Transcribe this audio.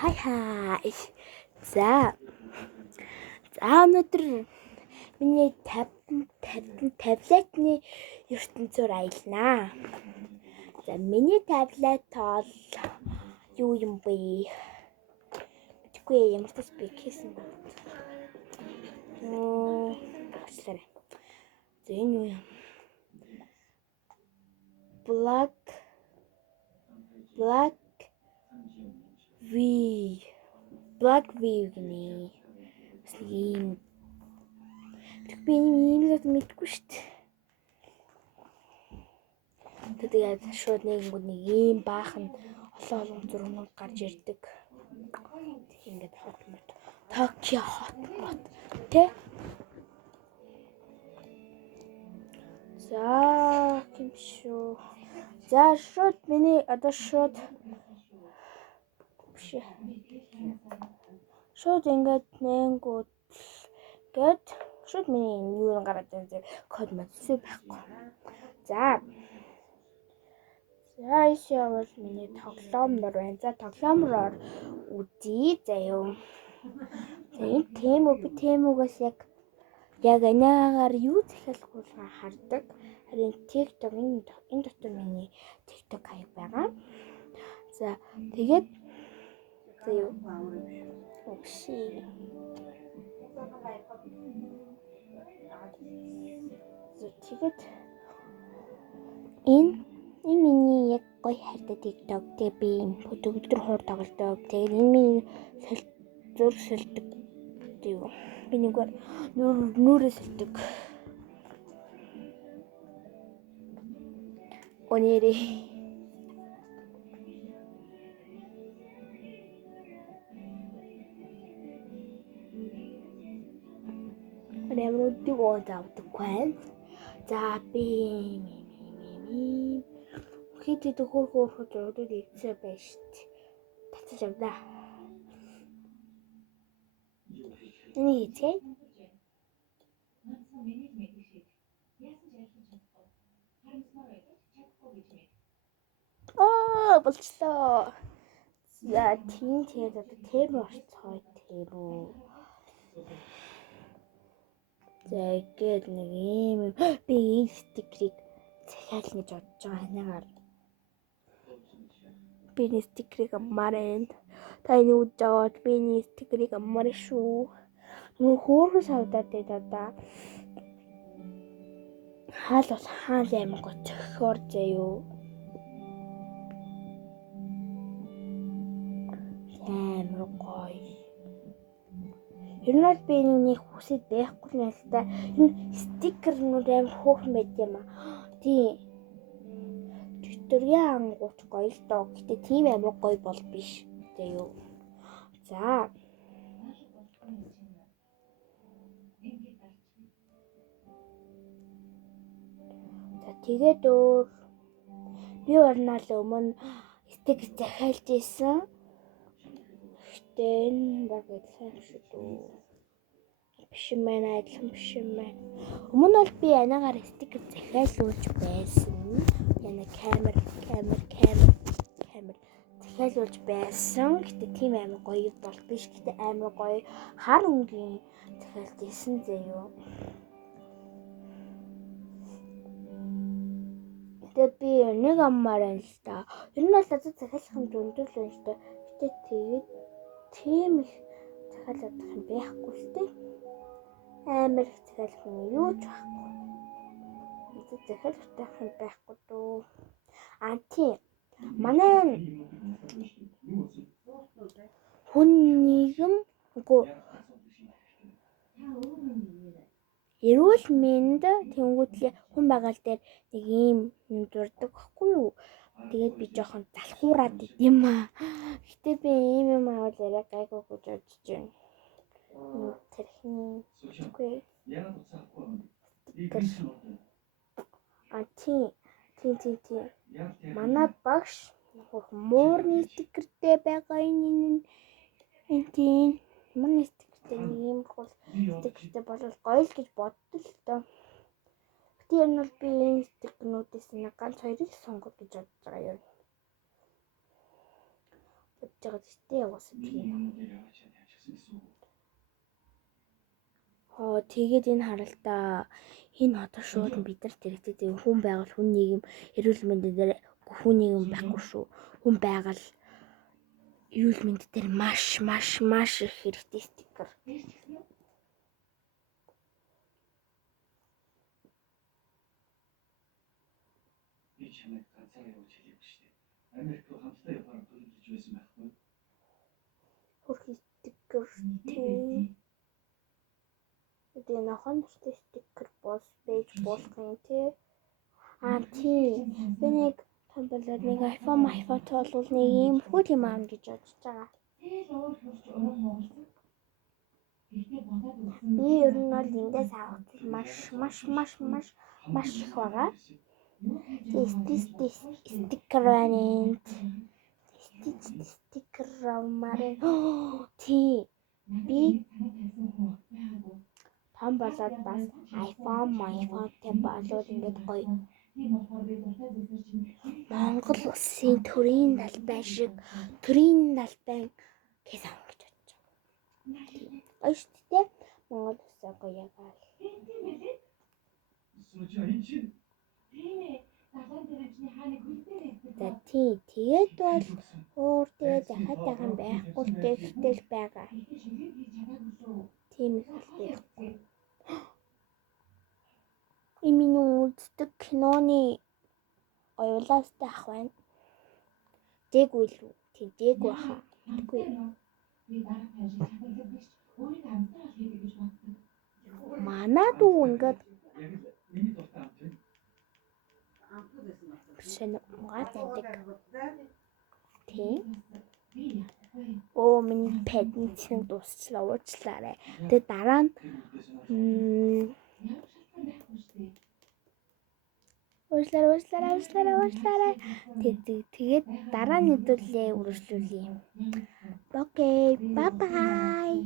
хай. За өнөөдөр миний таблетны ертөнцөөр аялнаа. За миний таблет бол юу юм бэ? Мэдгүй ямар ч би хийсэн байна. Бослоо. За энэ юу юм? Black V гинэ. Ийм би ийм л мэдгүй шүү дээ. Тэгээд шууд нэг ийм баахан олон зургууд гарч ирдэг. Ингээд хотмод Токио хотмод тэ. За кимшүү. За шууд миний одоо шууд ингээд нэнгүүд гээд шууд миний юу гараад байгаа код мэдсэн байхгүй. За яавал миний тоглоомнор байна. За тоглоомноор үзье заяа. Тэмүгээс яг анаагаар юу захиалгуулгаа хардаг. Харин TikTok энэ дотор миний TikTok хаяг байгаа. За тэгээд заяа. Окей. Тэгээд энэ миний яг гоё хайртай TikTok дээр би өдөр хуур тоглодог. Тэгээд энэ миний зураг сэлдэг. Тийм. Би нэггээр нүрээ сэлдэг. Онери. Нэмрүүдийг оодавдаг байна. За би хэд хөөрхөн зургууд ийцээ байна шүү дээ. Татаж авлаа. Энэ ийцээ. Болчлоо. За тийм тэгээд тэм орцгой тэрүү. За гээд нэг юм би стикерийг захиална гэж бодож байгаа ханаагаар. Би нэг стикерийг аммаарэн. Та энэ үдж аваад би нэг стикерийг аммаар шүү. Нөө хөөрхөн савдаад даа. Хаал бол хаал аймаг гоцхоор заяо. Амар гоё. Ер нь бол би нэг хүсэж байхгүй юм л да. Энэ стикернүүд амар хөөрхөн байд юм аа. Тийм. Төвтөргийн ангууч гоё л доо. Гэтэ тийм амар гоё бол биш. Заяо. За. Тэгээд би орнол өмнө стикер захиалж ийсэн. Гэтэ энэ баг адилхан шүү дээ. Биш юм байна, адилхан биш юм байна. Өмнө бол би анаагаар стикер захиалуулж байсан. Яна камер захиалуулж байсан. Гэтэ тийм амар гоё бол биш. Гэтэ амар гоё хар өнгийн захиалж ийсэн заяо. Тэгээд би нэг аммаар байна л та. Ер нь бол надад захиалах юм зөндөл байна л та. Гэтэ тэгээд тийм их захиалах юм байхгүй л те. Амар их захиалах юм юу ч байхгүй. Надад захиалах юм байхгүй дөө. Тийм. Манай хүн нийгэм үгүй эрүүл мэнд тэнгуүтлээ хүн байгаль дээр нэг юм дурдаг байхгүй юу? Тэгээд би жоохон залхуураад идэм аа. Гэтэ би ийм юм аваад яриа гайгүй гэж бодож байна. Тэрхний үгүй. Тийм. Манай багш муурны стикертэй байгаа энэ тийм муурны стикертэй нэг юм бол стикертэй болол гоё л гэж боддог л доо. Тэр нь бол би энэ стикернүүдээс нэг ганц хоёрыг сонгох гэж бодож байгаа юм. явж байгаа ч тийм уусаа тийм. Тэгээд энэ харалтаа энэ одоо шууд бидэрт хэрэгтэй хүн байгаль хүн нийгэм эрүүл мэндийн дээр хүн нийгэм байхгүй шүү. Хүн байгаль эрүүл мэндийн дээр маш их хэрэгтэй стикер. Хөрхи стикер тийм. Тэгээ нахан стикер бос байж болох юм тий. Тийм. Би нэг том болоод нэг iPhone тоолвол нэг ийм хүү тийм аав гэж бодож байгаа. Би ер нь бол эндээс авах маш их байгаа. Стикер байна. Стикер авмаар. Тий. Би том болоод бас iPhone-тэй болоод ингээд гоё. Монгол улсын төрийн далбай шиг төрийн далбай гэж авах гэж бодож байгаа. Гоё шүү дээ. Монгол улсаа гоё яагаад. За тий. Тэгээд бол өөр тэгээд дахиад байгаа юм байхгүй л тэгэл байгаа. Тийм их л байхгүй. Миний үздэг киноны оюулаас таах байна. Дээгүй л үү? Тийм дээгүй хаа. Үгүй. Манай дүү ингээд шинэгаа таньдаг. Тийм. Миний пединцэн дуусчлаа уучлаарай. Тэгээ дараа нь уучлаарай. Тэгээд дараа нь хэдүүлээ үргэлжлүүлье. Окей, bye.